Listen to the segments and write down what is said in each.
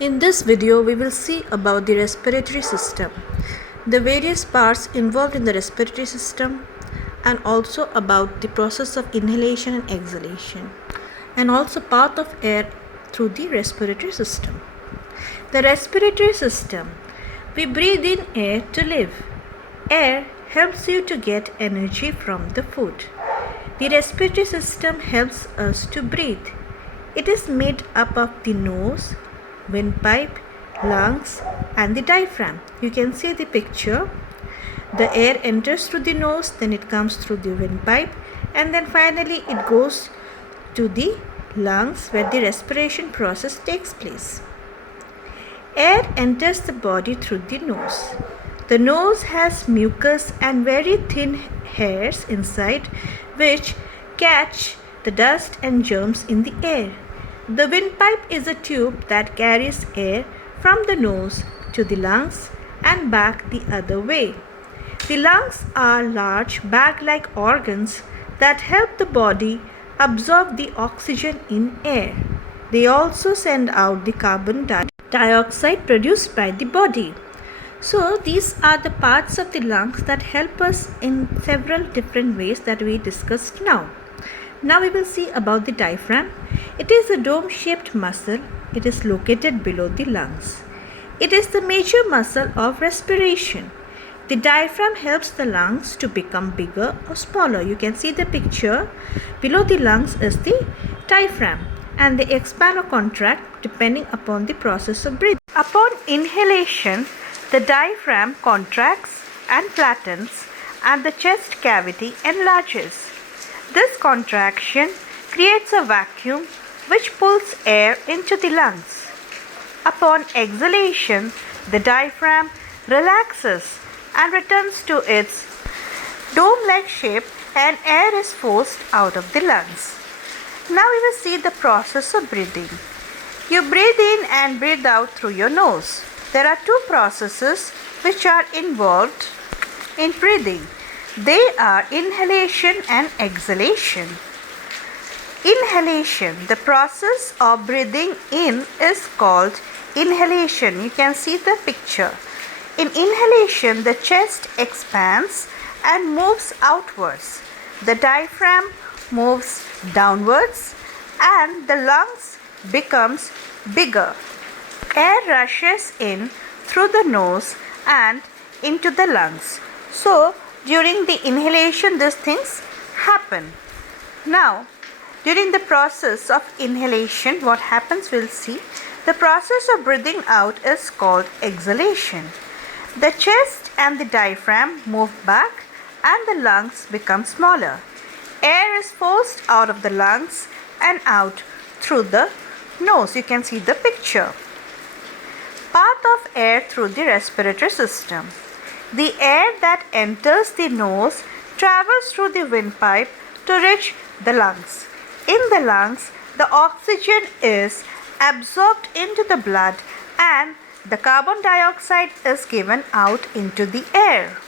In this video, we will see about the respiratory system, the various parts involved in the respiratory system, and also about the process of inhalation and exhalation, and also path of air through the respiratory system. The respiratory system. We breathe in air to live. Air helps you to get energy from the food. The respiratory system helps us to breathe. It is made up of the nose, windpipe, lungs, and the diaphragm. You can see the picture. The air enters through the nose, then it comes through the windpipe, and then finally it goes to the lungs where the respiration process takes place. Air enters the body through the nose. The nose has mucus and very thin hairs inside which catch the dust and germs in the air. The windpipe is a tube that carries air from the nose to the lungs and back the other way. The lungs are large bag-like organs that help the body absorb the oxygen in air. They also send out the carbon dioxide produced by the body. So these are the parts of the lungs that help us in several different ways that we discussed now. Now we will see about the diaphragm. It is a dome-shaped muscle. It is located below the lungs. It is the major muscle of respiration. The diaphragm helps the lungs to become bigger or smaller. You can see the picture. Below the lungs is the diaphragm, and they expand or contract depending upon the process of breathing. Upon inhalation, the diaphragm contracts and flattens and the chest cavity enlarges. This contraction creates a vacuum which pulls air into the lungs. Upon exhalation, the diaphragm relaxes and returns to its dome-like shape and air is forced out of the lungs. Now we will see the process of breathing. You breathe in and breathe out through your nose. There are two processes which are involved in breathing. They are inhalation and exhalation. Inhalation, the process of breathing in is called inhalation. You can see the picture. In inhalation, the chest expands and moves outwards. The diaphragm moves downwards and the lungs becomes bigger. Air rushes in through the nose and into the lungs. So, during the inhalation, these things happen. Now, during the process of inhalation, what happens we'll see. The process of breathing out is called exhalation. The chest and the diaphragm move back and the lungs become smaller. Air is forced out of the lungs and out through the nose. You can see the picture. Path of air through the respiratory system. The air that enters the nose travels through the windpipe to reach the lungs. In the lungs, the oxygen is absorbed into the blood and the carbon dioxide is given out into the air.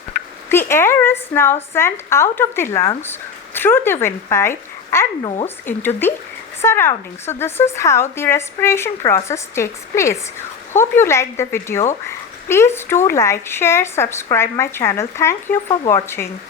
The air is now sent out of the lungs through the windpipe and nose into the surroundings. So this is how the respiration process takes place. Hope you liked the video. Please do like, share, subscribe my channel. Thank you for watching.